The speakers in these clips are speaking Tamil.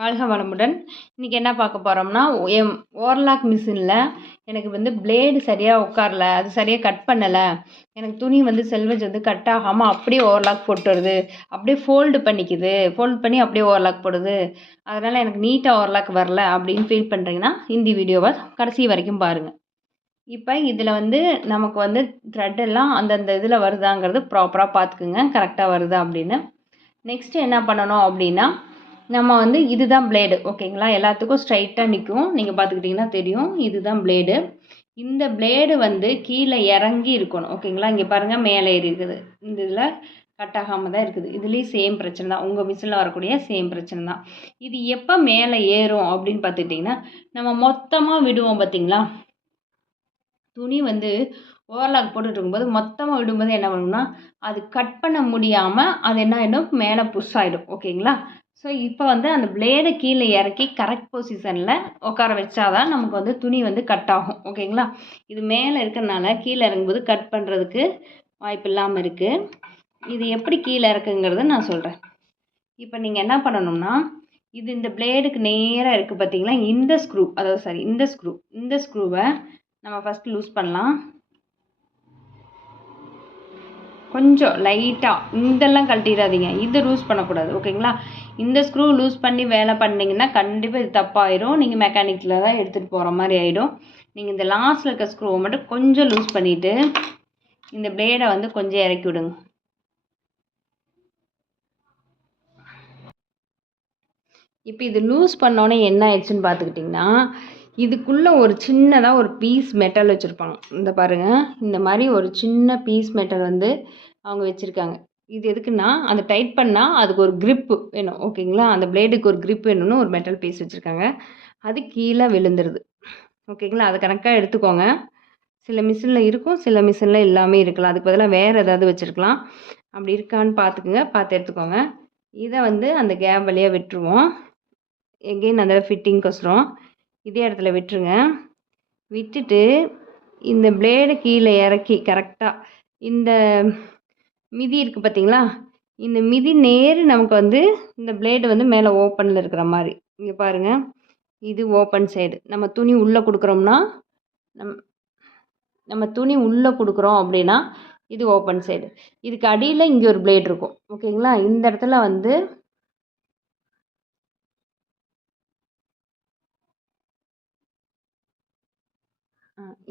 வாழ்க வளமுடன். இன்றைக்கி என்ன பார்க்க போகிறோம்னா என் ஓவர்லாக் மிஷினில் எனக்கு வந்து பிளேடு சரியாக உட்காரல அது சரியாக கட் பண்ணலை. எனக்கு துணி வந்து செல்வஜ் வந்து கட் ஆகாமல் அப்படியே ஓவர்லாக் போட்டு வருது. அப்படியே ஃபோல்டு பண்ணிக்குது. ஃபோல்ட் பண்ணி அப்படியே ஓவர்லாக் போடுது. அதனால் எனக்கு நீட்டாக ஓவர்லாக் வரல அப்படின்னு ஃபீல் பண்ணுறீங்கன்னா இந்த வீடியோவை கடைசி வரைக்கும் பாருங்கள் இப்போ இதில் வந்து நமக்கு வந்து த்ரெட் எல்லாம் அந்தந்த இதில் வருதாங்கிறது ப்ராப்பராக பார்த்துக்குங்க. கரெக்டாக வருதா அப்படின்னு. நெக்ஸ்ட்டு என்ன பண்ணணும் அப்படின்னா நம்ம வந்து இதுதான் பிளேடு ஓகேங்களா எல்லாத்துக்கும் ஸ்ட்ரைட்டாக நிற்கும் நீங்கள் பார்த்துக்கிட்டிங்கன்னா தெரியும் இதுதான் பிளேடு இந்த பிளேடு வந்து கீழே இறங்கி இருக்கணும் ஓகேங்களா இங்கே பாருங்கள் மேலே ஏறி இருக்குது. இந்த இதில் கட் ஆகாமல் தான் இருக்குது. இதுலேயும் சேம் பிரச்சனை தான். உங்கள் மிஷினில் வரக்கூடிய சேம் பிரச்சனை தான். இது எப்போ மேலே ஏறும் அப்படின்னு பார்த்துக்கிட்டிங்கன்னா நம்ம மொத்தமாக விடுவோம் பார்த்தீங்களா துணி வந்து ஓவர்லாக் போட்டுட்டு இருக்கும்போது மொத்தமாக விடும்போது என்ன பண்ணணும்னா அது கட் பண்ண முடியாமல் அது என்ன ஆகிடும் மேலே புஷ் ஆகிடும் ஓகேங்களா ஸோ இப்போ வந்து அந்த பிளேடை கீழே இறக்கி கரெக்ட் பொசிஷனில் உட்கார வச்சாதான் நமக்கு வந்து துணி வந்து கட் ஆகும். ஓகேங்களா இது மேலே இருக்கிறனால கீழே இறங்கும்போது கட் பண்ணுறதுக்கு வாய்ப்பு இல்லாமல் இருக்குது இது எப்படி கீழே இறக்குங்கிறத நான் சொல்கிறேன் இப்போ நீங்கள் என்ன பண்ணணும்னா இது இந்த பிளேடுக்கு நேராக இருக்குது பார்த்தீங்களா இந்த ஸ்க்ரூ அதாவது சாரி இந்த ஸ்க்ரூ இந்த ஸ்க்ரூவை நம்ம ஃபஸ்ட்டு லூஸ் பண்ணலாம். கொஞ்சம் லைட்டாக இதெல்லாம் கழட்டிடாதீங்க. இது லூஸ் பண்ணக்கூடாது. ஓகேங்களா இந்த ஸ்க்ரூ லூஸ் பண்ணி வேலை பண்ணிங்கன்னா கண்டிப்பாக இது தப்பாயிரும். நீங்கள் மெக்கானிக்கில் தான் எடுத்துகிட்டு போகிற மாதிரி ஆகிடும் நீங்கள் இந்த லாஸ்ட்டில் இருக்க ஸ்க்ரூவை மட்டும் கொஞ்சம் லூஸ் பண்ணிவிட்டு இந்த பிளேடை வந்து கொஞ்சம் இறக்கி விடுங்க. இப்போ இது லூஸ் பண்ணோன்னே என்ன ஆயிடுச்சுன்னு பார்த்துக்கிட்டிங்கன்னா இதுக்குள்ளே ஒரு சின்னதாக ஒரு பீஸ் மெட்டல் வச்சுருப்பாங்க. இந்த பாருங்கள் இந்த மாதிரி ஒரு சின்ன பீஸ் மெட்டல் வந்து அவங்க வச்சுருக்காங்க. இது எதுக்குன்னா அந்த டைட் பண்ணால் அதுக்கு ஒரு க்ரிப்பு வேணும் ஓகேங்களா? அந்த பிளேடுக்கு ஒரு க்ரிப் வேணும்னு ஒரு மெட்டல் பீஸ் வச்சுருக்காங்க. அது கீழே விழுந்துருது. ஓகேங்களா? அதை கணக்காக எடுத்துக்கோங்க. சில மிஷினில் இருக்கும் சில மிஷினில் எல்லாமே இருக்கலாம். அதுக்கு பதிலாக வேறு ஏதாவது வச்சுருக்கலாம். அப்படி இருக்கான்னு பார்த்துக்குங்க. பார்த்து எடுத்துக்கோங்க. இதை வந்து அந்த கேப் வழியாக விட்டுருவோம். எகெயின் அந்த ஃபிட்டிங்கொசரம் இதே இடத்துல விட்டுருங்க. விட்டுட்டு இந்த பிளேடு கீழே இறக்கி கரெக்டாக இந்த மிதி இருக்குது பார்த்தீங்களா இந்த மிதி நேர் நமக்கு வந்து இந்த பிளேடு வந்து மேலே ஓப்பனில் இருக்கிற மாதிரி. இங்கே பாருங்கள் இது ஓப்பன் சைடு நம்ம துணி உள்ளே கொடுக்குறோம்னா நம் நம்ம துணி உள்ளே கொடுக்குறோம் அப்படின்னா இது ஓப்பன் சைடு இதுக்கு அடியில் இங்கே ஒரு பிளேட் இருக்கும். ஓகேங்களா இந்த இடத்துல வந்து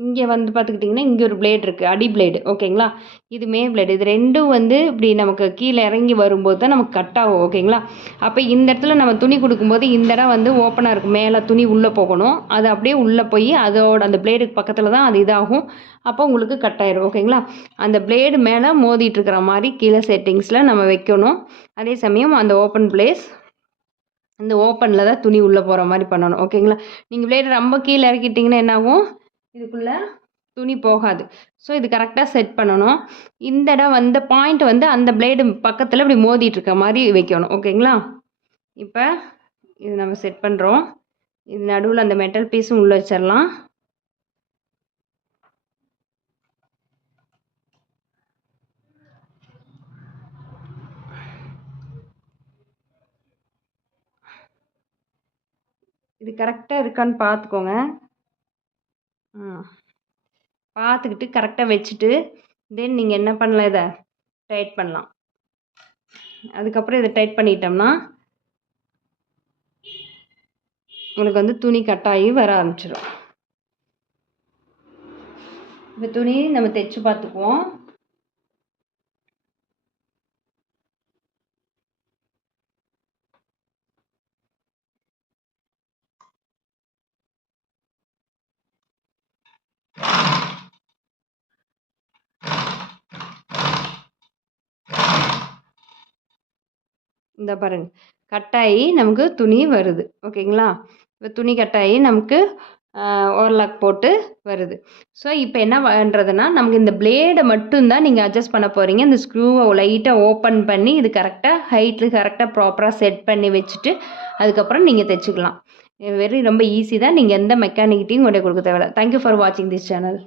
இங்கே வந்து பார்த்துக்கிட்டிங்கன்னா இங்கே ஒரு பிளேட் இருக்குது அடி பிளேடு ஓகேங்களா இது மே பிளேடு இது ரெண்டும் வந்து இப்படி நமக்கு கீழே இறங்கி வரும்போது தான் நமக்கு கட் ஆகும் ஓகேங்களா அப்போ இந்த இடத்துல நம்ம துணி கொடுக்கும்போது இந்த இடம் வந்து ஓப்பனாக இருக்கும் மேலே துணி உள்ளே போகணும். அது அப்படியே உள்ளே போய் அதோட அந்த பிளேடுக்கு பக்கத்தில் தான் அது இதாகும். அப்போ உங்களுக்கு கட் ஆயிடும் ஓகேங்களா அந்த பிளேடு மேலே மோதிட்டு இருக்கிற மாதிரி கீழே செட்டிங்ஸில் நம்ம வைக்கணும். அதே சமயம் அந்த ஓப்பன் பிளேஸ் இந்த ஓப்பனில் தான் துணி உள்ளே போகிற மாதிரி பண்ணணும் ஓகேங்களா நீங்கள் பிளேடு ரொம்ப கீழே இறக்கிட்டிங்கன்னா என்னாகும்? இதுக்குள்ளே துணி போகாது. ஸோ இது கரெக்டாக செட் பண்ணணும். இந்த இடம் வந்த பாயிண்ட் வந்து அந்த பிளேடு பக்கத்தில் இப்படி மோதிட்டு இருக்க மாதிரி வைக்கணும். ஓகேங்களா இப்போ இது நம்ம செட் பண்ணுறோம் இது நடுவில் அந்த மெட்டல் பீஸும் உள்ளே வச்சிடலாம். இது கரெக்டாக இருக்கான்னு பார்த்துக்கோங்க. பார்த்துக்கிட்டு கரெக்டாக வச்சுட்டு தென் நீங்கள் என்ன பண்ணலாம் இதை? டைட் பண்ணலாம். அதுக்கப்புறம் இதை டைட் பண்ணிட்டோம்னா உங்களுக்கு வந்து துணி கட்டாகி வர ஆரம்பிச்சிடும் இப்போ துணி நம்ம தைச்சு பார்த்துக்குவோம். இந்த பாருங்கள் கட்டாயி நமக்கு துணி வருது. ஓகேங்களா? இப்போ துணி கட்டாயி நமக்கு ஓவர்லாக் போட்டு வருது. ஸோ இப்போ என்ன பண்ணுறதுன்னா நமக்கு இந்த பிளேடை மட்டும்தான் நீங்கள் அட்ஜஸ்ட் பண்ண போகிறீங்க இந்த ஸ்க்ரூவை லைட்டாக ஓப்பன் பண்ணி இது கரெக்டாக ஹைட்டில் கரெக்டாக ப்ராப்பராக செட் பண்ணி வச்சுட்டு அதுக்கப்புறம் நீங்கள் தைச்சிக்கலாம். வெரி ரொம்ப ஈஸி தான். நீங்கள் எந்த மெக்கானிக்கிட்டையும் கொண்டு கொடுக்க தேவையில்ல. தேங்க்யூ ஃபார் வாட்சிங் திஸ் சேனல்